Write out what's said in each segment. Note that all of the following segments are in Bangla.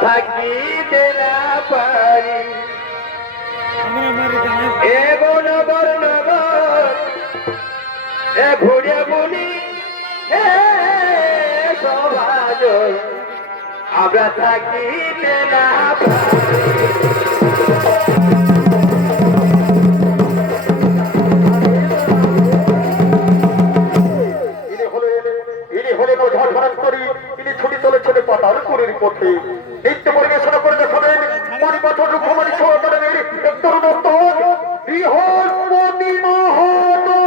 থাকিতে না পারি এমন বর্ণবর এ ঘুরে বলি হে সমাজ আমরা থাকিতে না পারি পথে নিত্য পরিবেশনা করে দেখাবেন মানিপাথর রূপমানি সহকারের তরুণত্ব বৃহস্পতি মাহাতো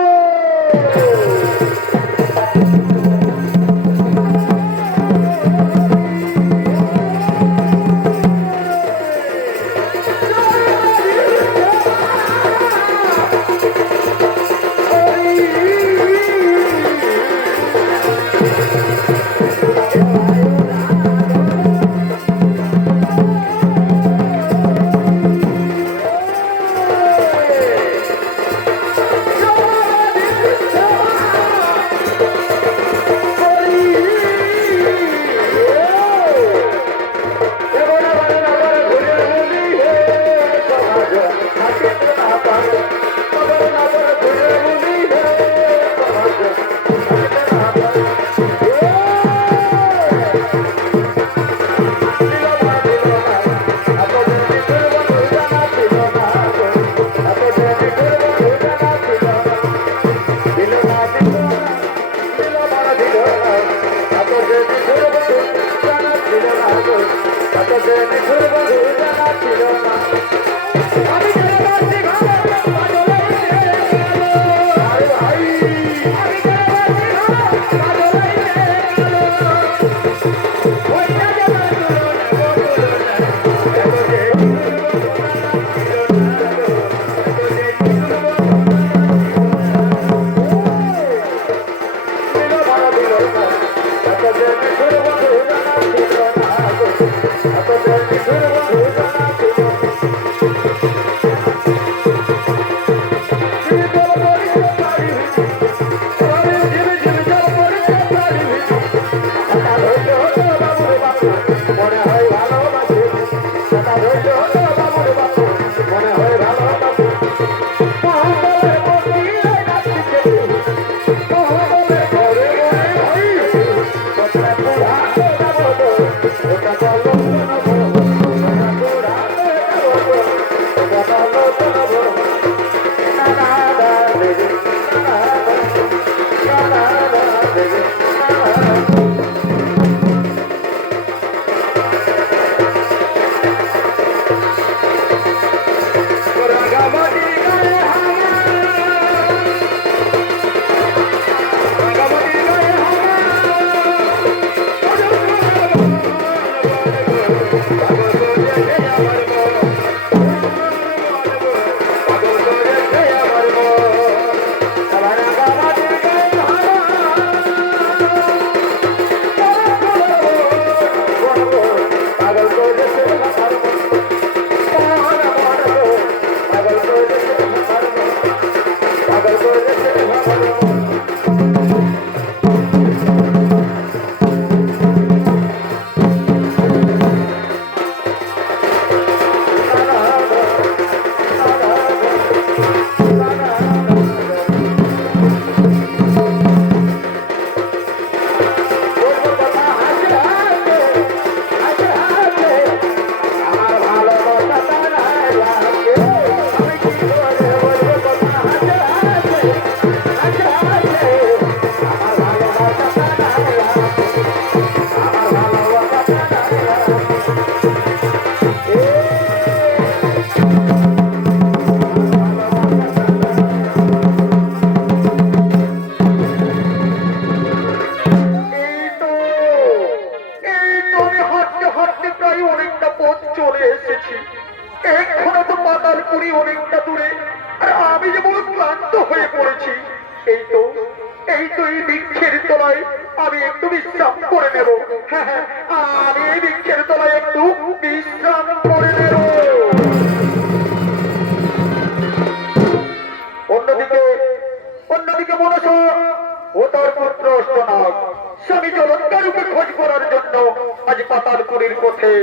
পাতালপুরীর পথে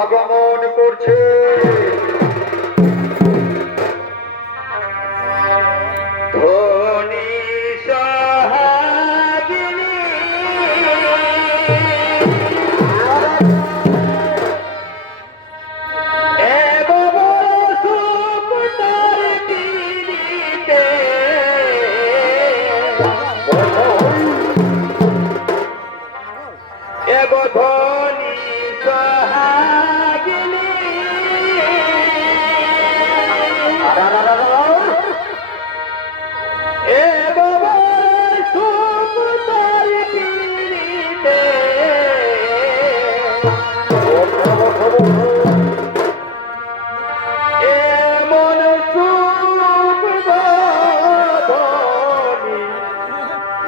আগমন করছে। ধনী সোহাগিনী ধনী সোহাগিনী এ বাবা সুন্দর পিড়িতে এমন সুখ ধনী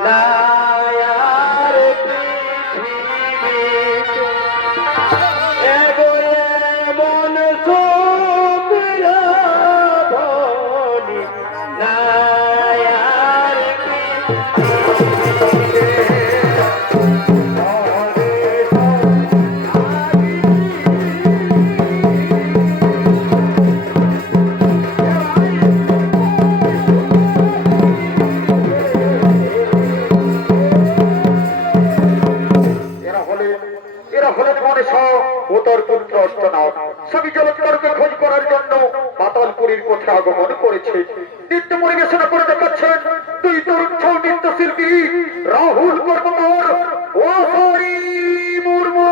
নায়ার পৃথিবীতে এগো এমন সুখ ধনী নায়ার সবই জলচরকে খোঁজ করার জন্য পাতালপুরীর পথে আগমন করেছে। নৃত্য পরিবেশনা করে দেখাচ্ছেন দুই তরুণ ছৌ নৃত্য শিল্পী রাহুল কর্মকার ও হরি মুর্মু।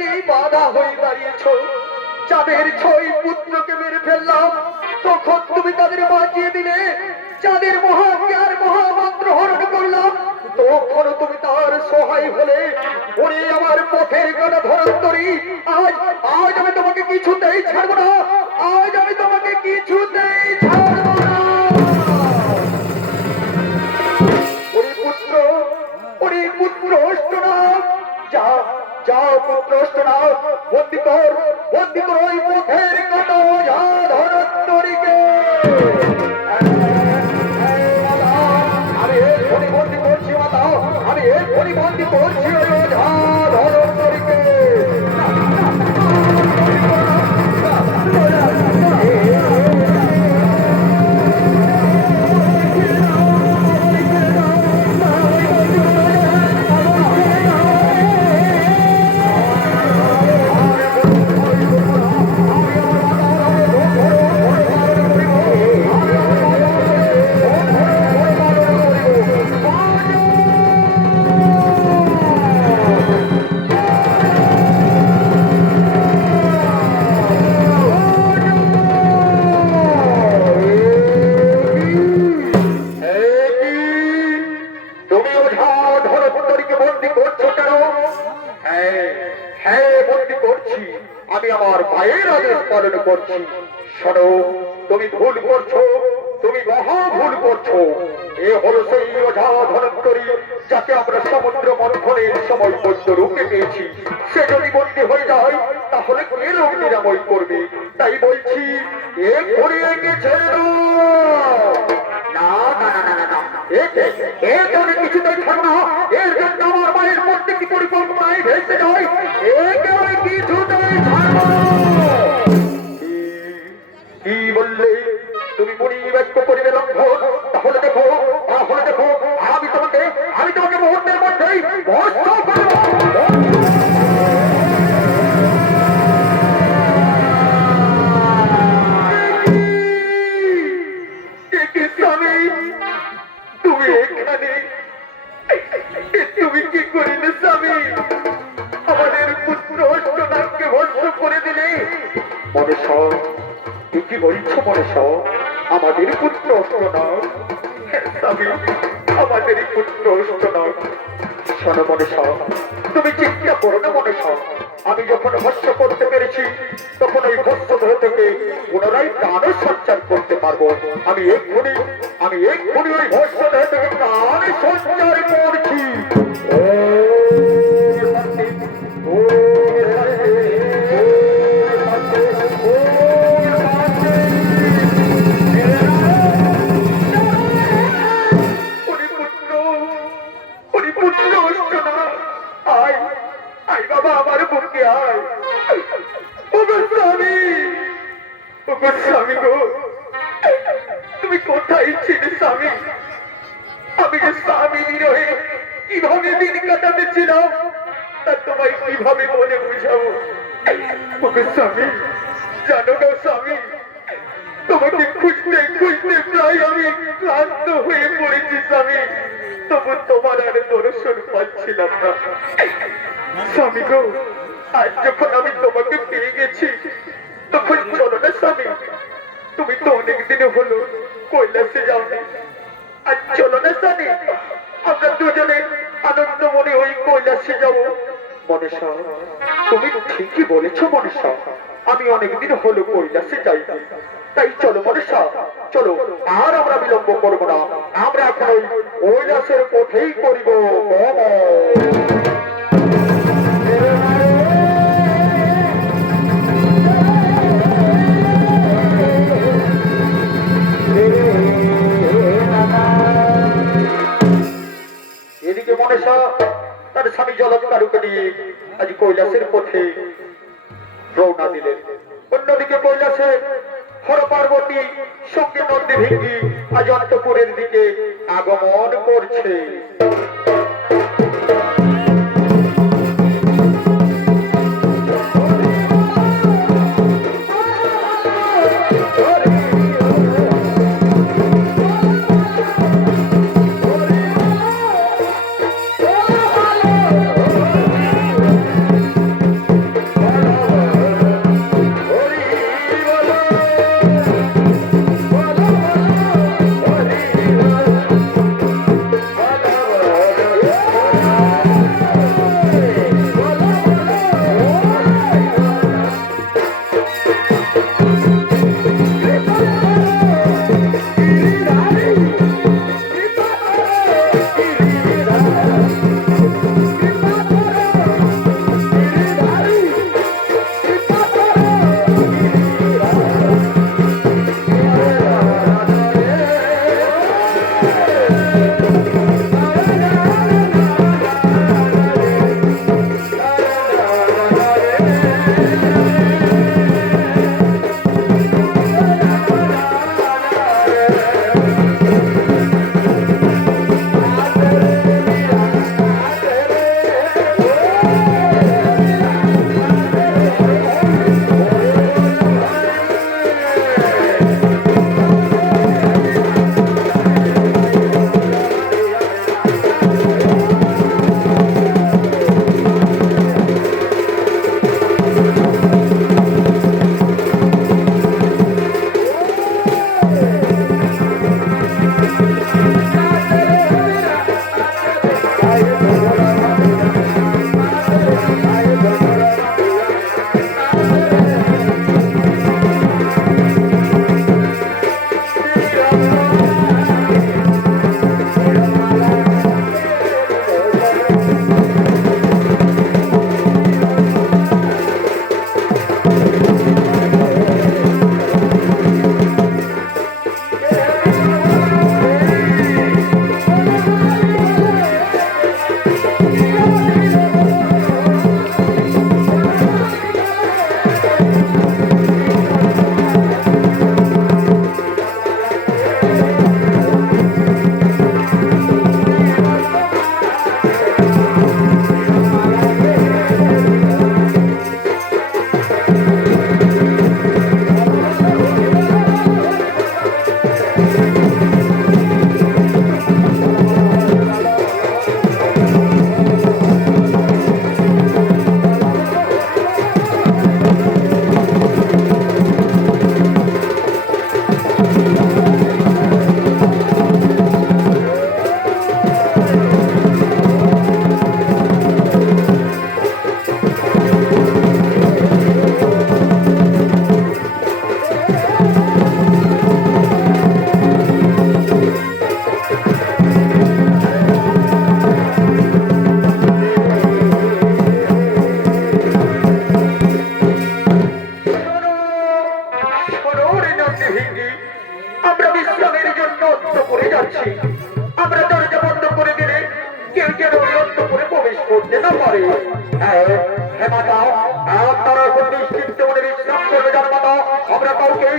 কাজে বাধা হয়ে দাঁড়িয়েছ। যাদের 6 পুত্রকে মেরে ফেললাম তখন তুমি তাদের বাঁচিয়ে দিলে, যাদের মহাজ্ঞার মহামন্ত্র হরণ করলাম তখন তুমি তার সহায় হলে। ওরে আমার পথের কাটা ধরন্তরী, আজ আজ আমি তোমাকে কিছুতেই ছাড়বো না, আজ আমি তোমাকে কিছুতেই ছাড়বো না। ওরে পুত্র, ওরে পুত্র অষ্টনাথ, যা যা পুত্র অষ্টনাথ, বন্দি কর ওই পথের কাটা যা ধরন্তরীকে। আমি এক্ষুনি বন্দি করছি মাতা, আমি এক্ষুনি বন্দি করছি ওই ওঝা ধরন্তরীকে। আমি আমার মায়ের আদেশ পালন করছি। শোনো, তুমি ভুল করছো, তুমি মহা ভুল করছো। এ হলো সেই ওঝা ধনন্তরী যাকে আমরা সমুদ্র মন্থনের সময় বৈদ্য রূপে পেয়েছি। সে যদি বন্দী হয়ে যায় তাহলে কে রোগ নিরাময় করবে? তাই বলছি এ ঘুরে একে ছেড়ে দাও। না না না না না, একে আমি কিছুতেই ছাড়ব না। এর জন্য আমার মায়ের প্রত্যেকটি পরিকল্পনায় ভেসে যায়, একে আমি কিছুতেই ছাড়ব না। কি বললে তুমি? মুনি বাক্য করিবে লঙ্ঘন? তাহলে দেখো, তাহলে দেখো, আমি তোমাকে মুহূর্তের মধ্যেই ভস্ম করব। তুমি এখানে, তুমি কি করিলে স্বামী? আমাদের পুত্র অষ্টনাথকে ভস্ম করে দিলে। মনেশ, তুই কি বলছো মনেশ? আমাদের পুত্র অষ্টনাথ? স্বামী, আমাদেরই পুত্র অষ্টনাথ। শোনো মনেশ, তুমি চিন্তা করো না মনেশ। আমি যখন ভস্ম করতে পেরেছি তখন ওই ভস্মদেহ থেকে পুনরায় প্রাণ সঞ্চার করতে পারবো। আমি এক্ষুনি ওই ভস্মদেহ থেকে প্রাণ সঞ্চার করছি। তুমি কোথায় ছিলে স্বামী? আমি যে স্বামী বিরহে কিভাবে দিন কাটাতে ছিলাম তা তোমায় কিভাবে বলে বুঝাবো? স্বামী, জানো না স্বামী, তোমাকে খুঁজতে খুঁজতে প্রায় আমি ক্লান্ত হয়ে পড়েছি স্বামী, তবু তোমার আর দর্শন পাচ্ছিলাম না। স্বামী গো, আজ যখন আমি তোমাকে পেয়ে গেছি তখন চলো না স্বামী, তুমি তো অনেকদিন হলো কৈলাসে যাওনি। আজ চলো না স্বামী, আমরা দুজনে আনন্দ মনে ওই কৈলাসে যাব। মনেশা, তুমি ঠিকই বলেছো মনেশা, আমি অনেকদিন হলো কৈলাসে যাই। তাই চলো মনেশা, চলো, আর আমরা বিলম্ব করবো না, আমরা এখন ওই কৈলাসের পথেই করিব। এদিকে মনেশা তার স্বামী জলৎকারুকে নিয়ে আজ কৈলাসের পথে রওনা দিলেন। অন্যদিকে কৈলাসে হর পার্বতী সঙ্গে নন্দী ভিঙ্গি আজ অন্তপুরের দিকে আগমন করছে। না পারে। হে মাতা, আপনারা এখন নিশ্চিন্তে মনে বিশ্রাম করবে যার মাতা। আমরা কাউকে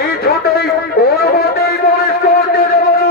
এই ছোটই কোনো মতেই প্রবেশ করতে দেব না।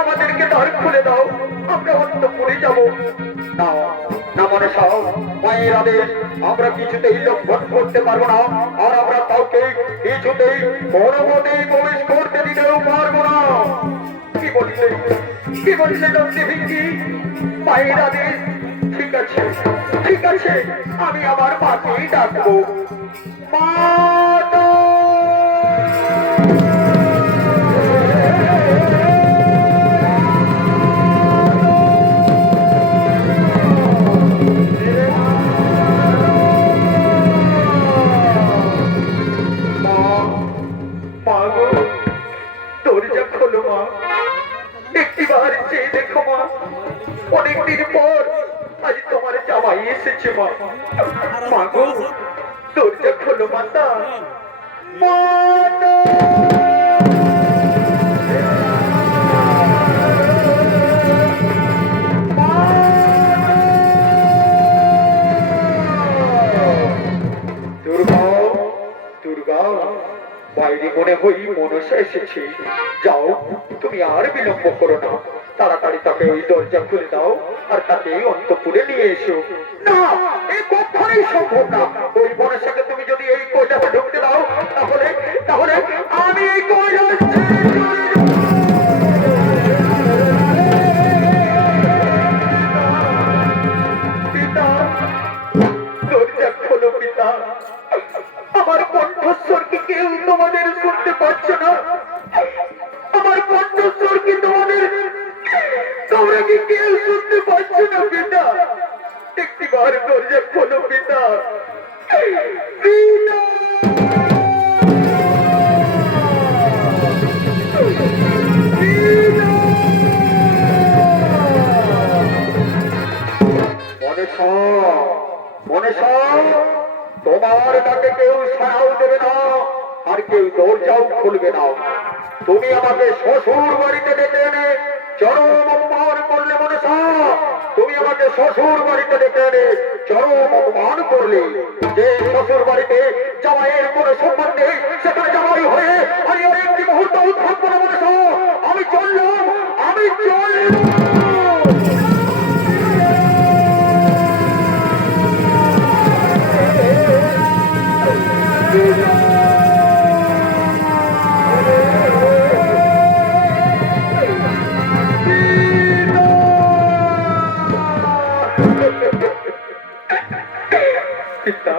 আমাদেরকে দ্বার খুলে দাও, আমরা অন্তঃপুরে যাব। না না মনসা, মায়ের আদেশ আমরা কিছুতেই লঙ্ঘন করতে পারবো না, আর আমরা কাউকে কিছুতেই কোনো মতেই প্রবেশ করতে দিতেও পারবো না। কি বললে দত্তি ভিঙ্গি? মায়ের আদেশ? ঠিক আছে ঠিক আছে, আমি আমার মাকেই ডাকবো। মা দরজা খোলো মা, একটিবার চেয়ে দেখো মা, অনেকদিন পর আজ তোমার জামাই এসেছে মা। মা গো, দরজা খোলো মাতা। দুর্গা দুর্গা, বাইরে মনে হই মনসা এসেছে। যাও, তুমি আর বিলম্ব করো না, তাড়াতাড়ি তাকে ওই দরজা খুলে দাও আর তাকে অন্তঃপুরে নিয়ে এসো। না, এই কখনোই সম্ভব না। ওই মনসাকে তুমি যদি এই কৈলাসে ঢুকতে দাও, তাহলে তাহলে আমি এই কৈলাস পিতা, দরজা খোলো পিতা। আমার কণ্ঠস্বর কি কেউ তোমাদের শুনতে পাচ্ছে না? আমার কণ্ঠস্বর কি তোমরা কি কেউ শুনতে পাচ্ছ না পিতা? একটিবার দরজা খোলো পিতা। মনসা, তোমার ডাকে কেউ সাড়াও দেবে না, আর কেউ দরজাও খুলবে না। তুমি আমাকে শ্বশুর বাড়িতে ডেকে এনে চরম অপমান করলে মনসা। তুমি আমাকে শ্বশুর বাড়িতে ডেকে এনে চরম অপমান করলে। যে শ্বশুর বাড়িতে জামাইয়ের কোনো সম্মান নেই, সেখানে জামাই হয়ে আমি একটি মুহূর্ত উৎখাত করে মনসা। আমি চললাম। পিতা,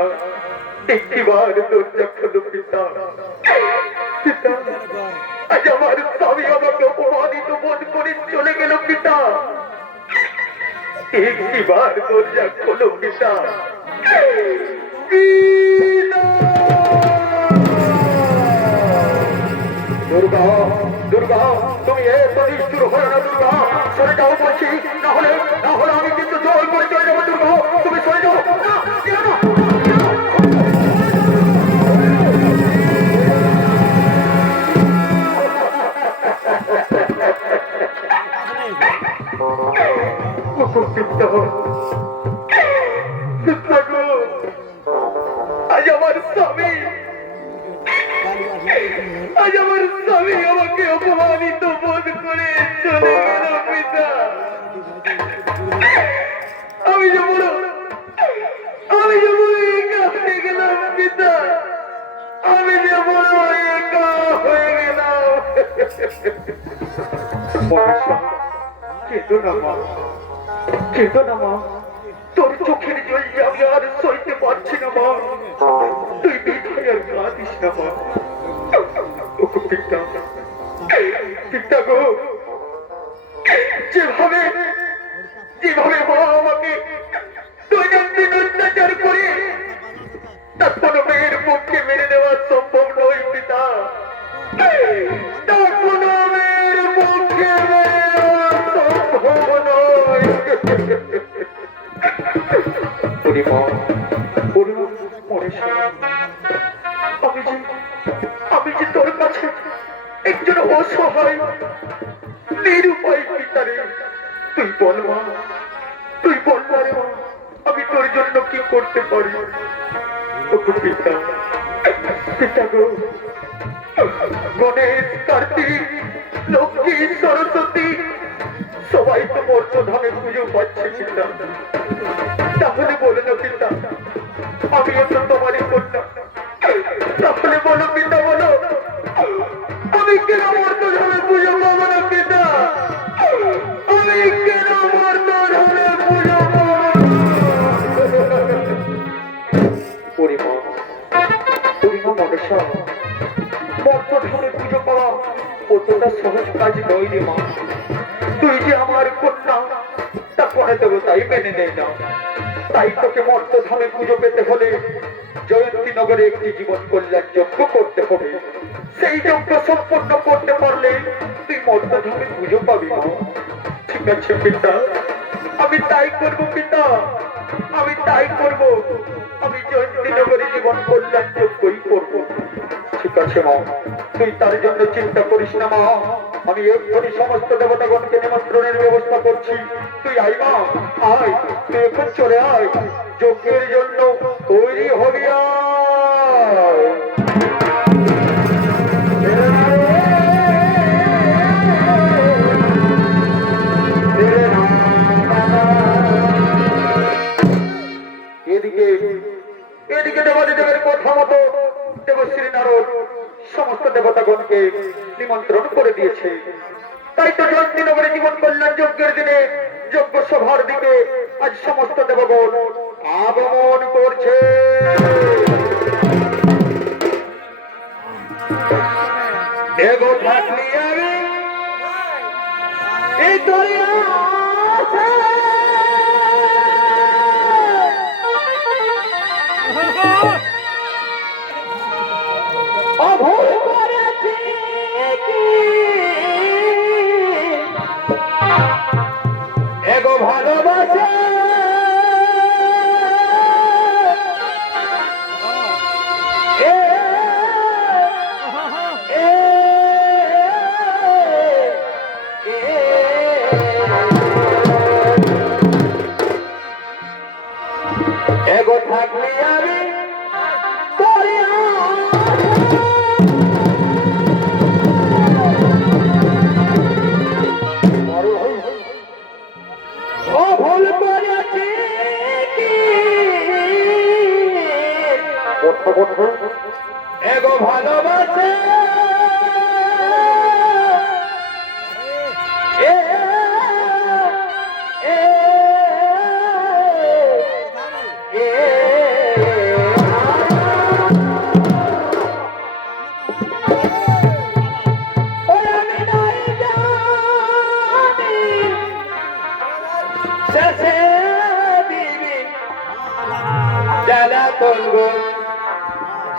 একটিবার দরজা খোলো পিতা। পিতা, আজ আমার স্বামী আমাকে অপমানিত বোধ করে চলে গেল পিতা। একটিবার দরজা খোলো পিতা। দুর্গা দুর্গা, তুমি এত নিষ্ঠুর হয়ে না দুর্গা, সরে যাও বলছি, না হলে আমি কিন্তু আজ আমার স্বামী আমাকে অপমানিত বোধ করে চলে গেল পিতা। আমি যে বড় একা হয়ে গেলাম পিতা, আমি যে বড় একা হয়ে গেলাম। কেঁদো না মা, কেঁদো না মা, তোর চোখের জল যে আমি আর সইতে পারছি না মা। তুই বিধায় আর কাঁদিস না মা। পিতা গো, যেভাবে মা আমাকে দৈনন্দিন অত্যাচার করে তার কোনো মেয়ের পক্ষে মেরে দেওয়া সম্ভব নয় পিতা। তার কোনো মেয়ের পক্ষে মেরে দেওয়া সম্ভব নয়। আমি যে তোর কাছে একজন অসহায় নিরুপায় পিতারে, তুই বল মা, তুই বল রে মা, আমি তোর জন্য কি করতে পারি? পিতা, পিতা গো, গণেশ, কার্তিক, লক্ষ্মী, সরস্বতী সবাই তো মর্তধামে পুজো পাচ্ছে পিতা। তাহলে বলে না পিতা, আমিও তো তোমারই কন্যা। তাহলে বলো পিতা, বলো আমি কেন মর্তধামে পুজো পাবো না পিতা? আমি কেন মর্তধামে পুজো পাবো না? মর্তধামে পুজো পাওয়া অতটা সহজ কাজ নয় রে মা। তুই যে আমার কন্যা তা করে দেবো তাই মেনে নেই না। তাই তোকে মর্তধামে পুজো পেতে হলে জয়ন্তী নগরে একটি জীবন কল্যাণ যজ্ঞ করতে হবে। সেই যজ্ঞ সম্পন্ন করতে পারলে তুই মর্তধামে পুজো পাবি মা। ঠিক আছে পিতা, আমি তাই করবো পিতা, আমি তাই করবো। আমি জয়ন্তী নগরে জীবন কল্যাণ যজ্ঞই করবো। ঠিক আছে মা, তুই তার জন্য চিন্তা করিস না মা। আমি এক্ষুনি সমস্ত দেবতাগণকে নিমন্ত্রণের ব্যবস্থা করছি। তুই আয় মা, আয়, তুই এখন চলে আয়, যজ্ঞের জন্য তৈরি হবি। এদিকে দেবাদিদেবের কথা মতো দেবশ্রী নারদ সমস্ত দেবতাগণকে নিমন্ত্রণ করে দিয়েছে। তাই তো জয়ন্তী নগরে জীবন কল্যাণ যজ্ঞের দিনে যজ্ঞ সভার দিকে আজ সমস্ত দেবগণ আগমন করছে। এগো থাকলি আমি এই দরিয়া অভুল করেছি কি এগো ভালোবাসা এগো থাকলে আমি ভুল করেছি কি এগো ভালোবাসে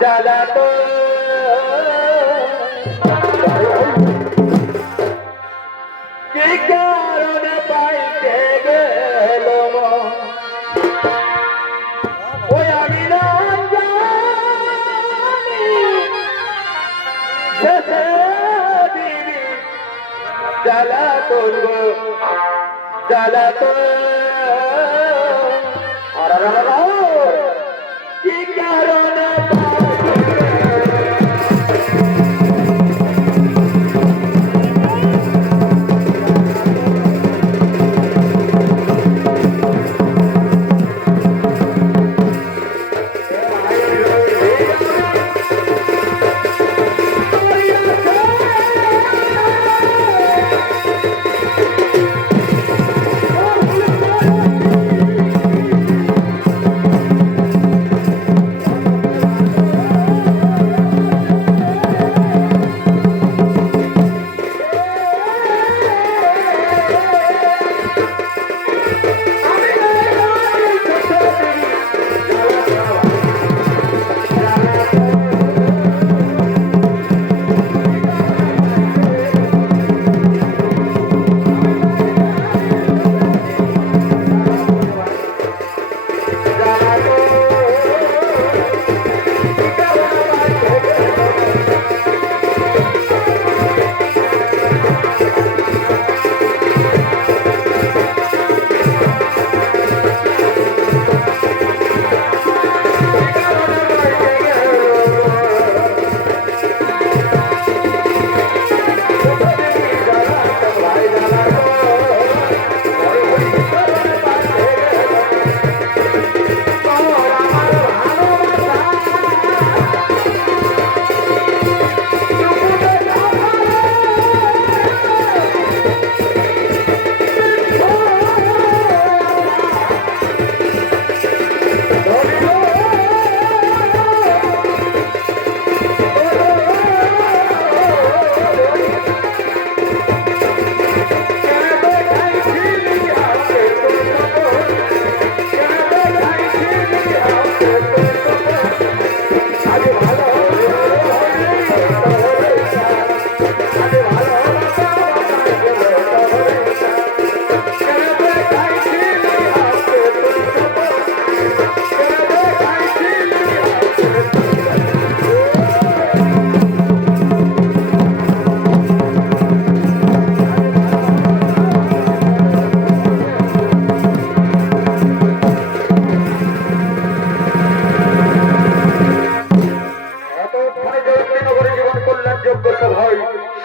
জ্বালাতো কি কারণে পাইতে গেল ওই আমি না জানি শেষে দিবি জ্বালাতন গো জ্বালাতন আর কি কারণে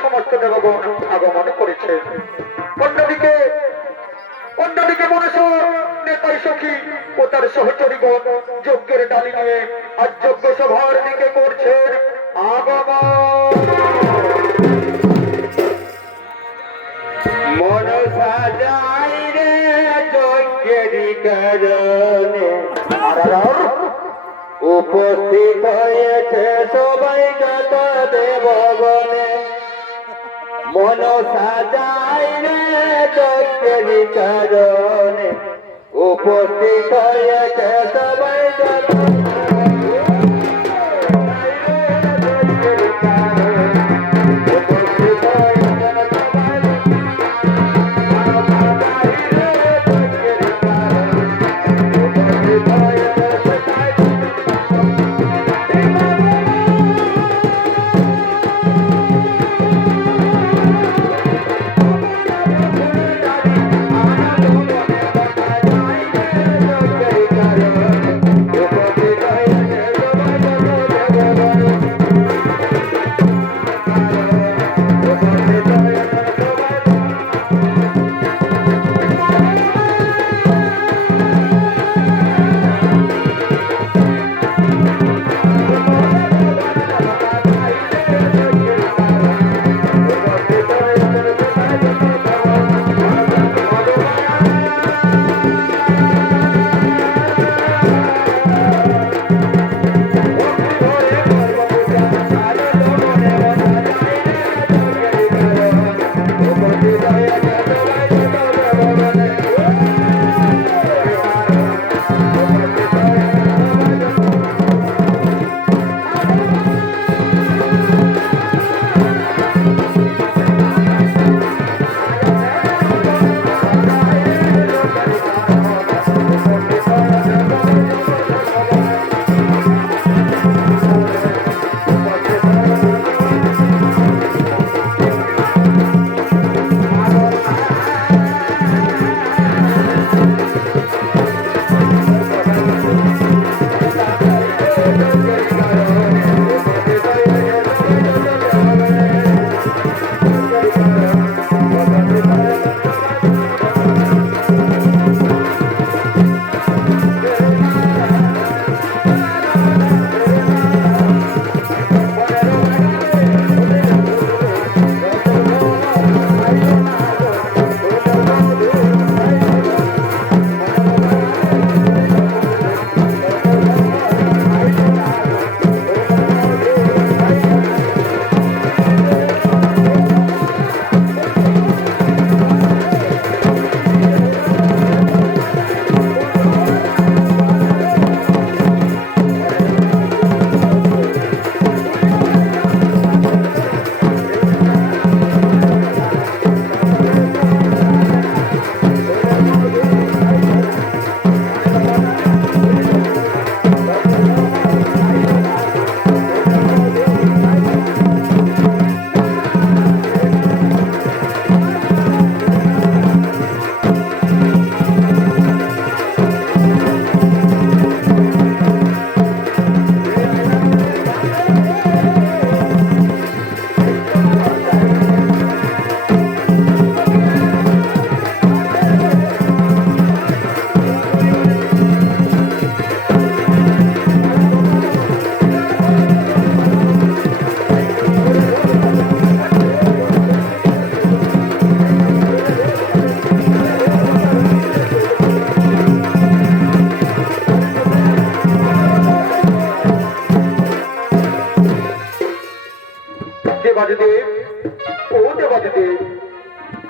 সমস্ত দেবগণ আগমন করেছে। অন্যদিকে মনুষ্য নেতাই সখী ও তার সহচরীগণ যজ্ঞের ডালি নিয়ে আজ যজ্ঞ সভার দিকে করছেন আগমন। মনসা যায় রে যজ্ঞেরই কারণে উপস্থিত হয়েছে সবাই যত দেবগণে। মনসা যায় রে যজ্ঞেরই কারণে উপস্থিত হয়েছে সবাই যত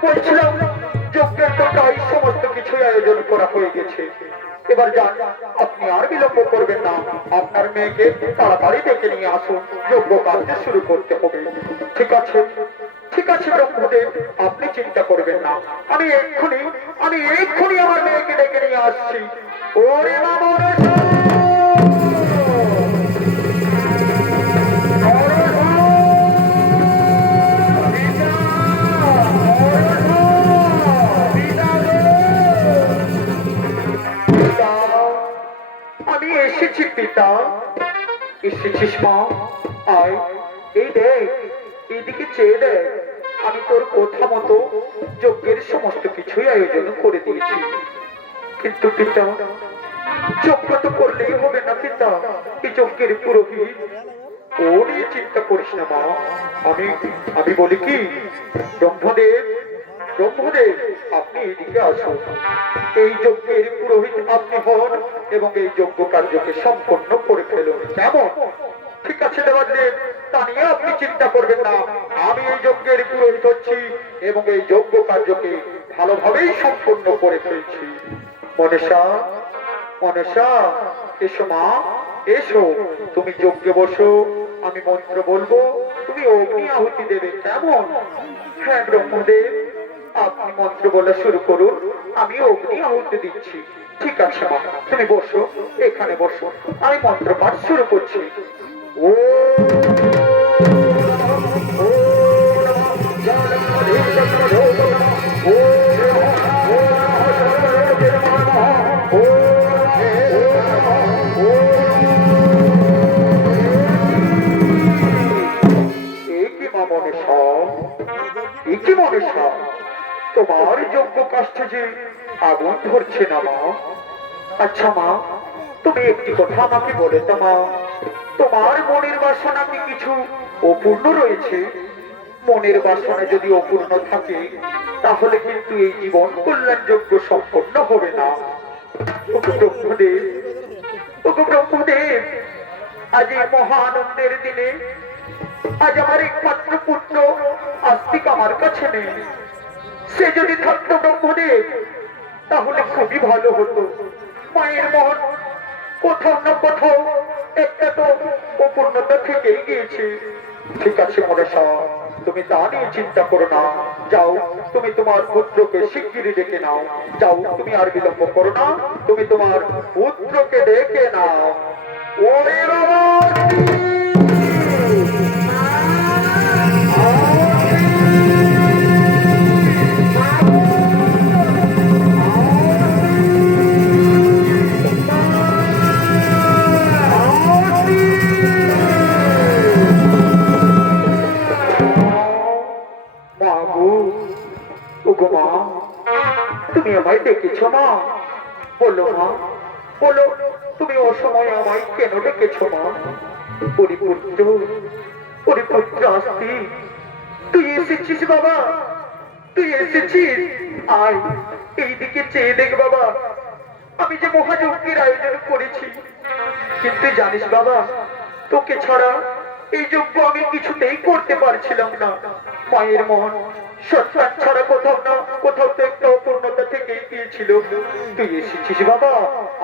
বলছিলাম যজ্ঞের তো প্রায় সমস্ত কিছুই আয়োজন করা হয়ে গেছে। এবার যান, আপনি আর বিলম্ব করবেন না, আপনার মেয়েকে তাড়াতাড়ি ডেকে নিয়ে আসুন, যজ্ঞ কার্য শুরু করতে হবে। ঠিক আছে, ঠিক আছে ব্রহ্মদেব, আপনি চিন্তা করবেন না, আমি এক্ষুনি আমার মেয়েকে ডেকে নিয়ে আসছি। ওরে বাবা রে! আমি এসেছি পিতা। এসেছিস মা? আয়, এই দেখ, এইদিকে চেয়ে দেখ, আমি তোর কথা মতো যজ্ঞের সমস্ত কিছুই আয়োজন করে দিয়েছি। কিন্তু পিতা, যজ্ঞ তো করলেই হবে না পিতা, এই যজ্ঞের পুরোহিত ও নিয়ে চিন্তা করিস না মা। আমি আমি বলি কি, ব্রহ্মদেব, ব্রহ্মদেব, আপনি এইদিকে আসুন। এই যজ্ঞের পুরোহিত আপনি হন এবং এই যজ্ঞ কার্যকে সম্পন্ন করে ফেলুন, কেমন? ঠিক আছে দেবাদেব, তা নিয়ে আপনি চিন্তা করবেন না, আমি এই যজ্ঞের পুরোহিত হচ্ছি এবং এই যজ্ঞ কার্যকে ভালোভাবেই সম্পন্ন করে ফেলছি। মনসা, মনসা, এসো মা, এসো, তুমি যজ্ঞে বসো, আমি মন্ত্র বলবো, তুমি অগ্নি আহুতি দেবে, কেমন? হ্যাঁ ব্রহ্মদেব, আপনি মন্ত্র বলা শুরু করুন, আমি অগ্নি আহুতি দিচ্ছি। ঠিক আছে মা, তুমি বসো, এখানে বসো, আমি মন্ত্র পাঠ শুরু করছি। ও তোমার যজ্ঞ কাষ্ঠে যে আগুন ধরছে না মা। আচ্ছা মা, তুমি একটি কথা আমাকে বলে তো মা, তোমার মনের বাসনা কি কিছু অপূর্ণ রয়েছে? মনের বাসনা যদি অপূর্ণ থাকে তাহলে কিন্তু এই জীবন কল্যাণ যজ্ঞ সম্পন্ন হবে না। ওগো ব্রহ্মদেব, ওগো ব্রহ্মদেব, আজ এই মহা আনন্দের দিনে আজ আমার একমাত্র পুত্র আস্তিক আমার কাছে নেই। সে যদি থাকতো ব্রহ্মদেব তাহলে খুবই ভালো হতো। মায়ের মন কোথাও না কোথাও একটা তো অপূর্ণতা থেকেই গিয়েছে। ঠিক আছে মনসা, তুমি তা নিয়ে চিন্তা করো না, যাও তুমি তোমার পুত্রকে শিগগিরই ডেকে নাও। যাও, তুমি আর বিলম্ব করো না, তুমি তোমার পুত্রকে ডেকে নাও। ওরে বাবা! তুমি আমায় ডেকেছ মা? বলো মা, বলো, তুমি অসময়ে আমায় কেন ডেকেছ মা? পরিপুত্র, পরিপুত্র আসতি, তুই এসেছিস বাবা, তুই এসেছিস। আয়, এইদিকে চেয়ে দেখ বাবা, আমি যে মহাযজ্ঞের আয়োজন করেছি। কিন্তু জানিস বাবা, তোকে ছাড়া এই যজ্ঞ আমি কিছুতেই করতে পারছিলাম না। মায়ের মন সন্তান ছাড়া কোথাও না কোথাও তো একটা অপূর্ণতা থেকেই গিয়েছিল। তুই এসেছিস বাবা,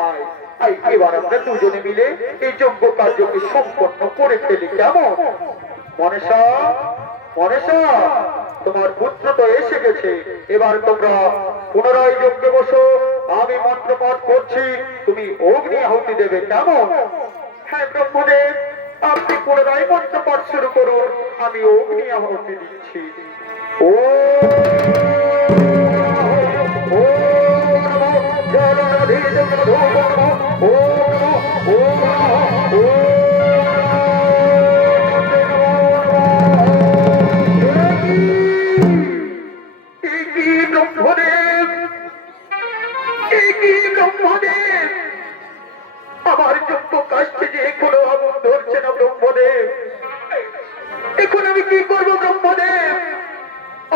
আয় আয়, এবার আমরা দুজনে মিলে এই যজ্ঞ কার্যকে সম্পন্ন করে ফেলি, কেমন? মনসা, মনসা, তোমার পুত্র তো এসে গেছে, এবার তোমরা পুনরায় যজ্ঞে বসো, আমি মন্ত্র পাঠ করছি, তুমি অগ্নি আহুতি দেবে, কেমন? হ্যাঁ ব্রহ্মদেব, আপনি পুনরায় মন্ত্র পাঠ শুরু করুন, আমি অগ্নি আহুতি দিচ্ছি। ও আমার যজ্ঞ কাষ্ঠে যে এখনো আগুন ধরছে না ব্রহ্মদেব, এখন আমি কি করবো ব্রহ্মদেব?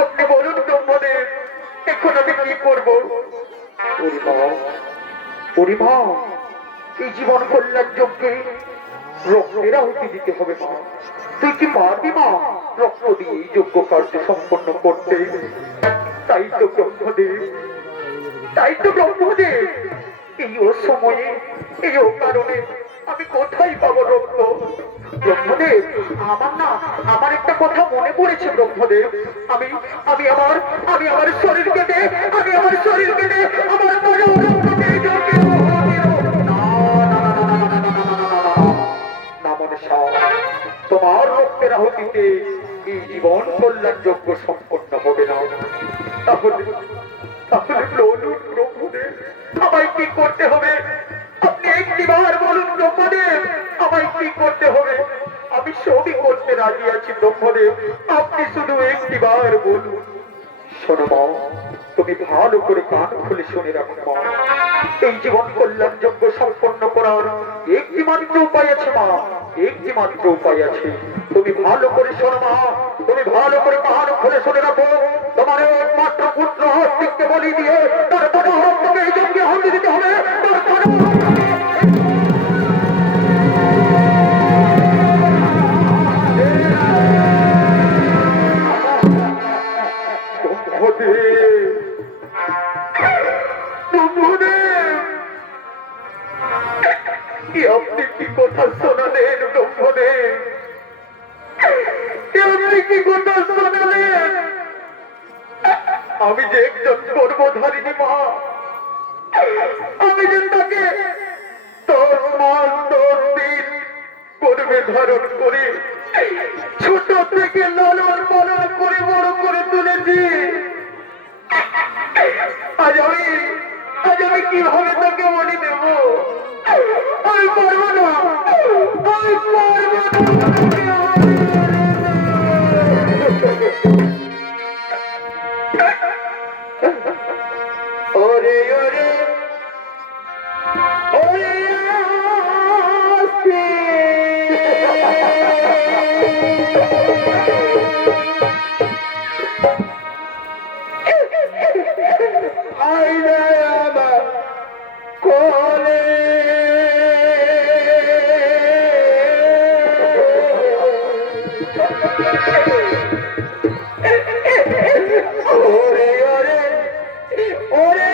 আপনি বলুন ব্রহ্মদেব, এখন আমি কি করবো? পরিমা, এই জীবন কল্যাণ যজ্ঞে রক্তের আহুতি দিতে হবে মা। তুই কি পারবি মা রক্ত দিয়ে এই যজ্ঞ কার্য সম্পন্ন করতে? তা তাই তো ব্রহ্মদেব, তাই তো ব্রহ্মদেব, এই অসময়ে এই কারণে আমি কোথায় পাবো রক্ত? ব্রহ্মদেব, আমার একটা কথা মনে পড়েছে ব্রহ্মদেব। আমি আমি আমার আমি আমার শরীর কেটে আমার রক্ত দিয়ে যোগ্য না মনসা, তোমার রক্তের আহুতিতে এই জীবন কল্যাণ যজ্ঞ সম্পন্ন হবে না। তাহলে তাহলে বলুন ব্রহ্মদেব, আমায় কি করতে হবে? আপনি একটিবার বলুন ব্রহ্মদেব, আমায় কি করতে হবে? আমি সবই করতে রাজি আছি ব্রহ্মদেব, আপনি শুধু একটিবার বলুন। শোনো মা, তুমি ভালো করে কান খুলে শুনে রাখো মা, এই জীবন কল্যাণ যজ্ঞ সম্পন্ন করার একটি মাত্র উপায় আছে মা, একটি মাত্র উপায় আছে। তুমি ভালো করে শোনো মা, তুমি ভালো করে কান খুলে শুনে রাখো। তোমার একমাত্র পুত্র হস্তিককে বলি দিয়ে তার কোনো হস্তকে এই যজ্ঞে হাতে দিতে হবে। তার কোনো আপনি কি কথা শোনালেন ব্রহ্মদেব? আপনি কি কথা শোনালেন? আমি যে একজন গর্ভধারিণী মা, আমি যে তাকে 10 মাস 10 দিন গর্ভে ধারণ করে ছোট থেকে লালন পালন করে বড় করে তুলেছি। আজ আমি কিভাবে তাকে মনে দেব? আমি পারবো না, আমি পারবো না। ওরে ওরে ওরে আমার কোলে ওরে ওরে ওরে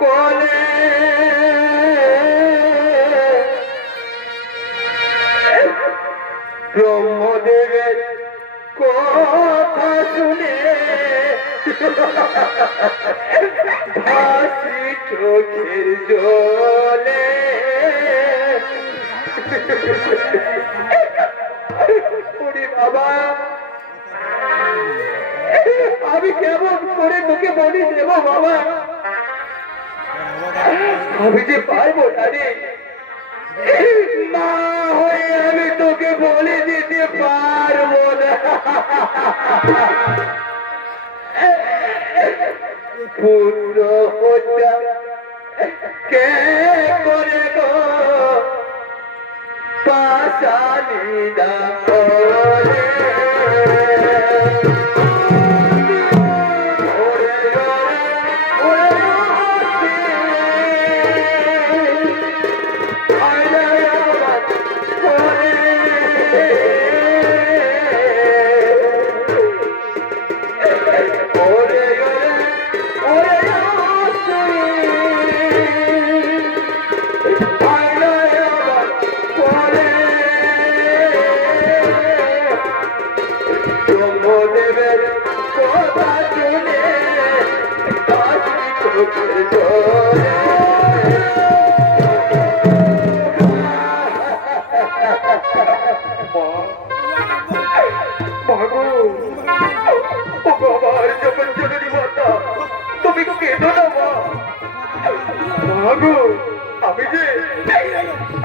কোলে ব্রহ্মদেবের কথা শুনে ভাসি চোখের জলে। বাবা, আমি কেমন করে তোকে বলি দেব বাবা? আমি যে পারবো না রে মা হয়ে, আমি তোকে বলে দিতে পারবো না। পুত্র হত্যা কে করে গো পাশানিদা করে।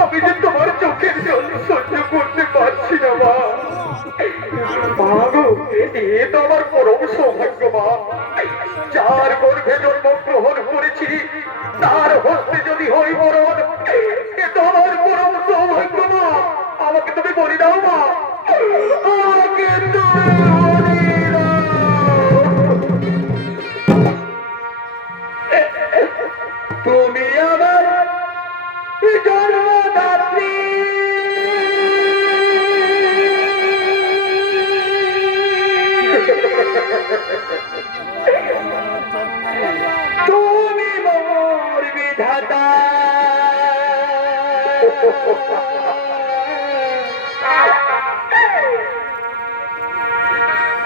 আমি যে তোমার চোখের জল সহ্য করতে পারছি না মা। এ তো আমার পরম সৌভাগ্য মা। যার গর্ভে জন্মগ্রহণ করেছি তার হস্তে যদি হই মরণ, এ তো আমার পরম সৌভাগ্য মা। আমাকে তুমি বলি দাও মা, আমাকে তুমি আমার জন্মদাত্রী তুমি মোর বিধাতা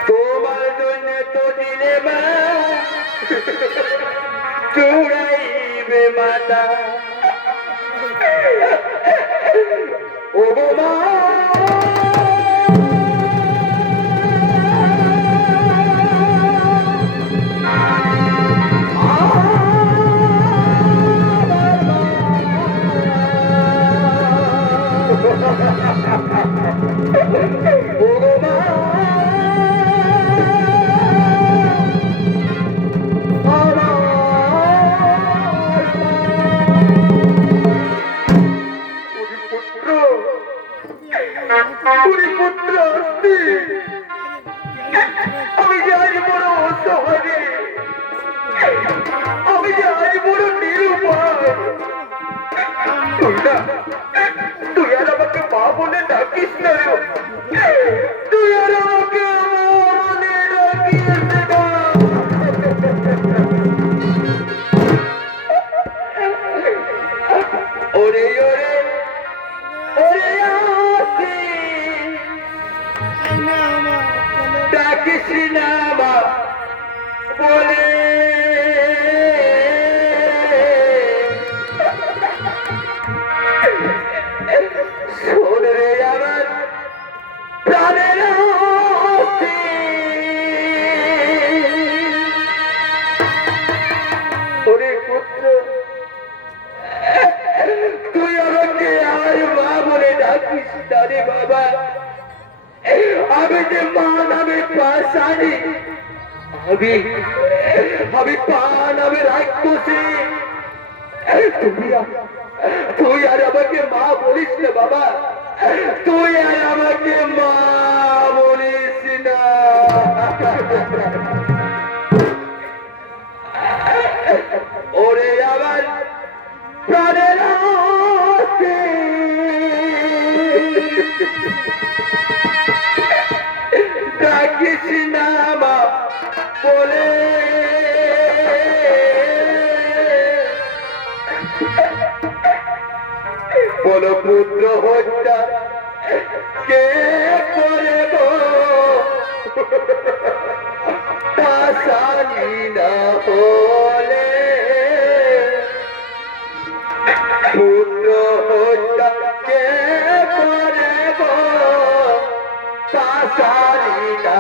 তোমার জন্য তো দিলে মা চুড়াইবে মাতা ও গো মা ও গো মা আমি যে আজ বড় অসহায় আমি যে আজ বড় নিরুপায় তুই আর আমাকে মা বলে ডাকিস না রে তুই আর আমাকে মা বলে ডাকিস না ওরে ওরে ওরে আসি ডাকিস না মা বলে শোন রে আমার প্রাণের আশি ওরে পুত্র তুই আমাকে আর মা বলে ডাকিস না রে বাবা আমি যে মা নামে পাশানি আমি পা নামে রাক্ষসী তুই আর আমাকে মা বলিস না বাবা তুই আর আমাকে মা বলিস না ওরে আমার প্রাণের আশি ডাকিস না মা বলে বলো পুত্র হত্যা কে করে গো পাশানি না হলে পুত্র হত্যা কে করে গো পাশানি না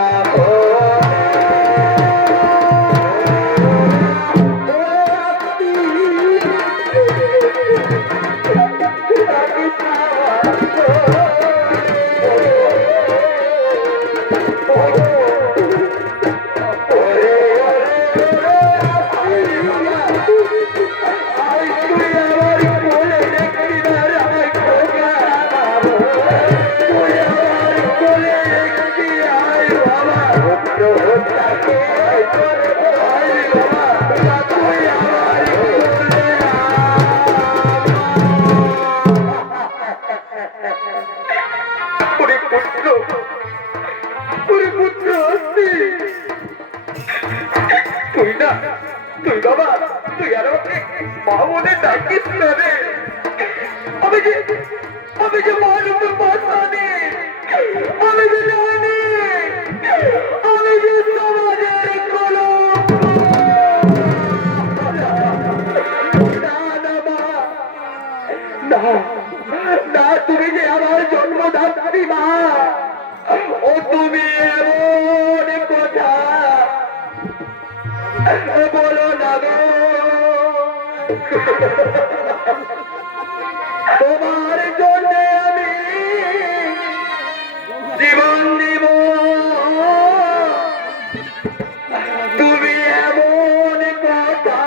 তুই বাবা তুই আর মা বলে ডাকিস না রে আমি যে মানুষ পাশানি আমি যে জানি আমি যে সমাজের কলঙ্ক না না তুমি যে আমার জন্মদাত্রী মা ও তুমি এমন কথা বলো না গো তোমার জন্য আমি জীবন দিব তুমি এমন কথা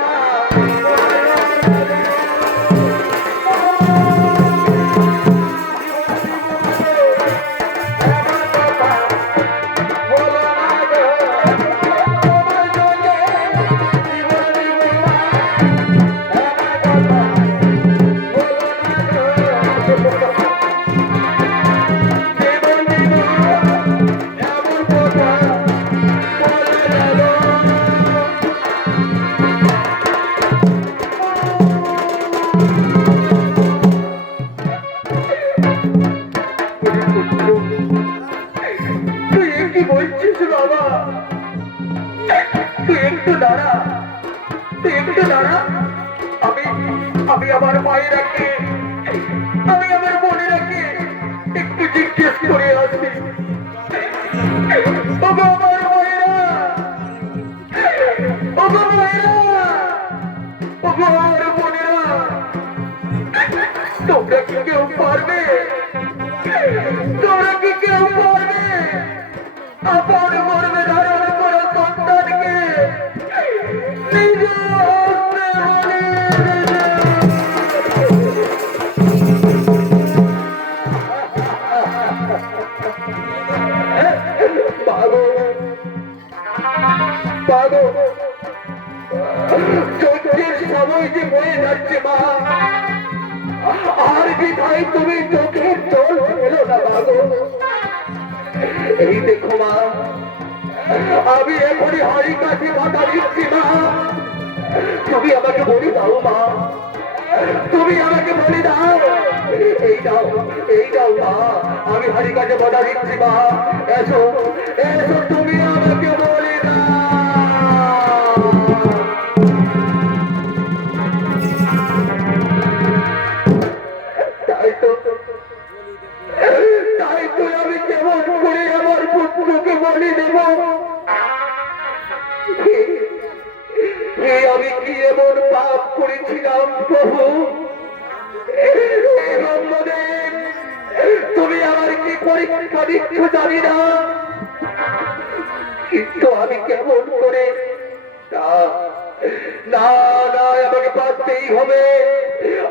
করে আসি। ওগো আমার মায়েরা, ওগো মায়েরা, ওগো আমার বোনেরা, তোমরা কি কেউ পারবে, তোমরা কি কেউ পারবে আপন গর্ভে ধারণ করা সন্তানকে নিজ হস্তে হারিয়ে দিতে? পাগো পাগো, চোখের সময় যে বয়ে যাচ্ছে মা, আর কি ভাই তুমি চোখের জল ফেলো না পাগো। এই দেখো মা, আমি এখনই হাড়ি কাছে বাধা দিচ্ছি মা, তুমি আমাকে বলি দাও মা, তুমি আমাকে বলি দাও, এই দাও, এই দাও মা, আমি হাড়ি কাছে বাধা দিচ্ছি মা, এসো এসো, তুমি আমাকে বলি দাও। তাই তো, তাই তো আমি কেমন করে আমার পুত্রকে বলি দেব? আমি কি এমন পাপ করেছিলাম প্রভু? তুমি আমার কি পরীক্ষা দিচ্ছ জানি না, কিন্তু আমি কেমন করে, না না না, আমাকে পারতেই হবে,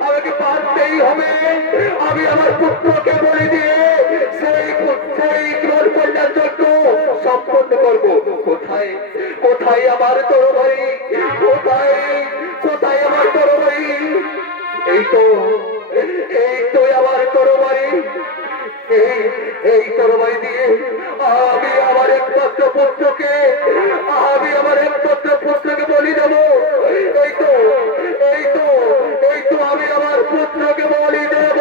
আমাকে পারতেই হবে, আমি আমার পুত্রকে বলে দিয়ে সেই জীবন কল্যাণ যজ্ঞ সম্পন্ন করবো। কোথায় কোথায় আমার তরবারি, কোথায় কোথায় আমার তরবারি? এই তো, এই তো আমার তরবারি, এই তরবারি দিয়ে আমি আমার একমাত্র পুত্রকে, আমি আমার একমাত্র পুত্রকে বলি দেব। এই তো, এই তো, এই তো আমি আমার পুত্রকে বলি দেব।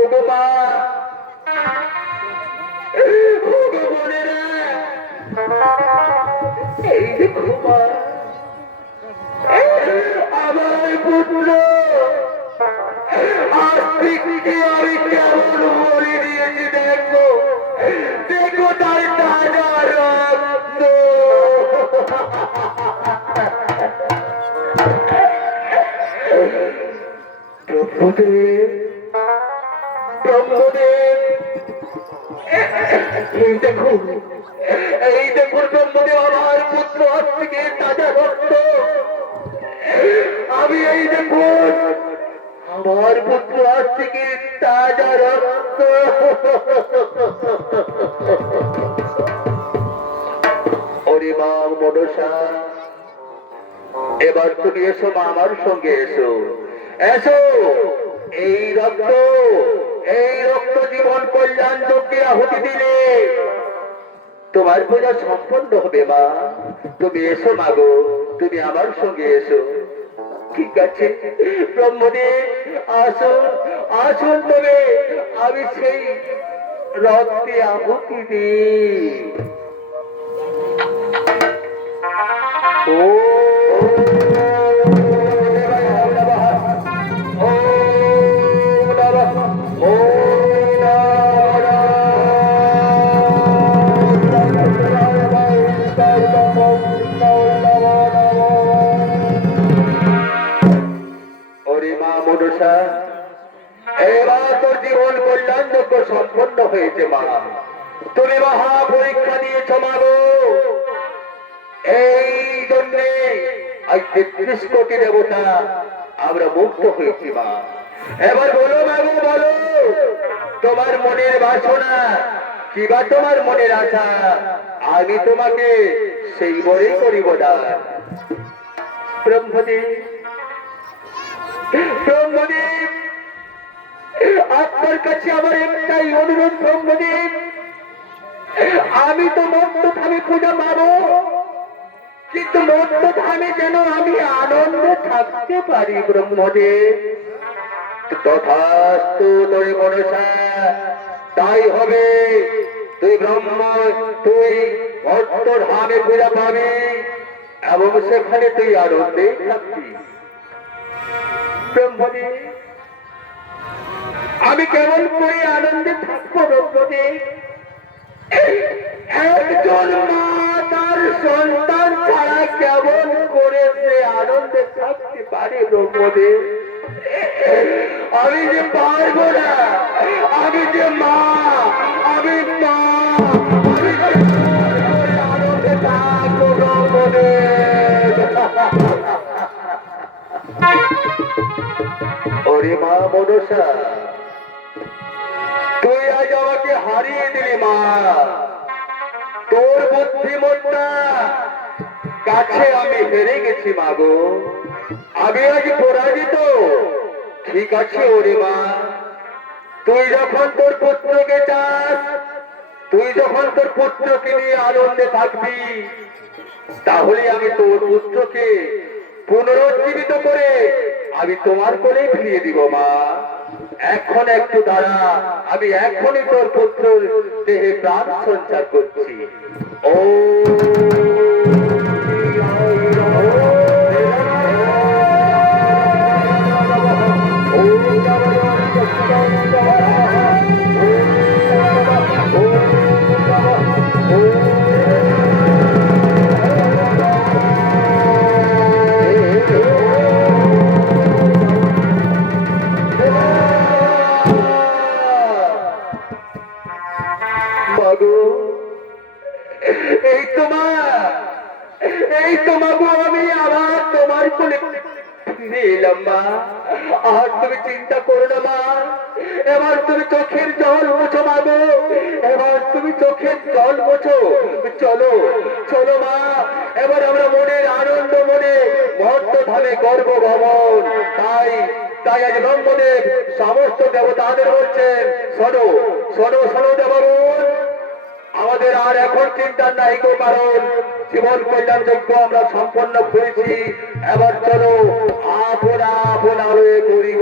ওগো মা, ওগো বোনেরা, এই দেখো মা, আমার পুত্র আজ থেকে আমি কেমন বলে দিয়েছি, দেখো দেখো তার তাজা রক্ত। ব্রহ্মদেব, ব্রহ্মদেব, এই দেখুন, এই দেখুন ব্রহ্মদেব, আমার পুত্র আজ থেকে তাজা রক্ত। আমি এই দেখুন, আমার পুত্র আজ থেকে তাজা রক্ত। ওরে মা মনসা, এবার তুমি এসো মা, আমার সঙ্গে এসো, এসো। এই রক্ত জীবন কল্যাণ যজ্ঞে আহুতি দিলে তোমার পূজা সম্পন্ন হবে মা। তুমি এসো মা গো, তুমি আমার সঙ্গে এসো। ঠিক আছে ব্রহ্মদেব, আসুন আসুন, তবে আমি সেই রক্তে আহুতি দিই। ও এবার তোর জীবন কল্যাণ যজ্ঞ সম্পন্ন হয়েছে মা, তুমি মহা পরীক্ষা দিয়েছ মা গো। এই জন্যে আজ ৩৩ কোটি দেবতা আমরা মুক্ত হয়েছি মা। এবার বলো মা গো, বলো তোমার মনের বাসনা কিবা, তোমার মনের আশা, আমি তোমাকে সেই বরেই করিব দান। ব্রহ্মদেব, ব্রহ্মদেব, আপনার কাছে আমার একটাই অনুরোধ ব্রহ্মদেব, আমি তো মত্ত ধামে পূজা পাবো, কিন্তু মত্ত ধামে যেন আমি আনন্দে থাকতে পারি ব্রহ্মদেব। তথাস্তু তোর মনসা, তাই হবে। তুই ব্রহ্ম, তুই মত্ত ধামে পূজা পাবি এবং সেখানে তুই আনন্দে থাকবি। ব্রহ্মদেব, আমি কেমন করে আনন্দে থাকবো ব্রহ্মদেব? একজন মা তার সন্তান ছাড়া কেমন করে সে আনন্দে থাকতে পারে ব্রহ্মদেব? আমি যে পারবো না, আমি যে মা, আমি মা, আমি যে আনন্দে থাকবো ব্রহ্মদেব। ওরে মা মনসা, তুই আজ আমাকে হারিয়ে দিলি মা। তোর বুদ্ধিমত্তা কাছে আমি হেরে গেছি মা গো, আমি আজ পরাজিত। ঠিক আছে ওরে মা, তুই যখন তোর পুত্রকে চাস, তুই যখন তোর পুত্রকে নিয়ে আনন্দে থাকবি, তাহলে আমি তোর পুত্রকে পুনরুজ্জীবিত করে আমি তোমার কোলে ফিরিয়ে দিব মা। এখন একটু দাঁড়া, আমি এখনই তোর পুত্র দেহে প্রাণ সঞ্চার করছি। ও এই তো মাগো, আমি আবার তোমার কোলে নিলাম মা। আর তুমি চিন্তা করো না মা, এবার তুমি চোখের জল মোছো মাগো, এবার তুমি চোখের জল মোছো। চলো চলো মা, এবার আমরা মনের আনন্দ মনে মহত্ব ধামে গর্ব ভবন। তাই তাই আজ ব্রহ্মদেব সমস্ত দেবতাদের বলছেন, শোনো শোনো শোনো দেবগণ, আমাদের আর এখন চিন্তা নাই গো, কারণ জীবন কল্যাণ যজ্ঞ আমরা সম্পন্ন করেছি। এবার চলো আপনা আপনা হয়ে করিব